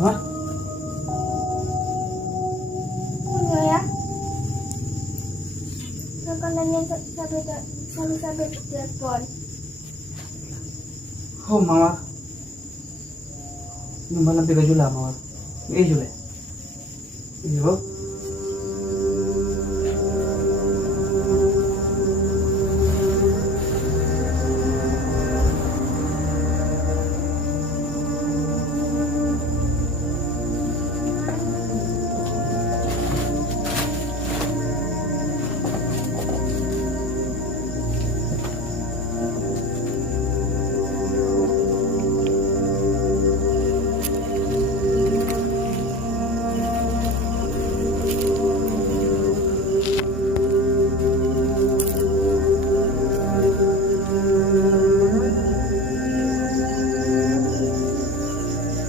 Mawar. Punya ya. Makanannya sampai telepon. Oh, Mawar. Ini malam 3 Juli, Mawar. Ini Juli. Ini, Bro.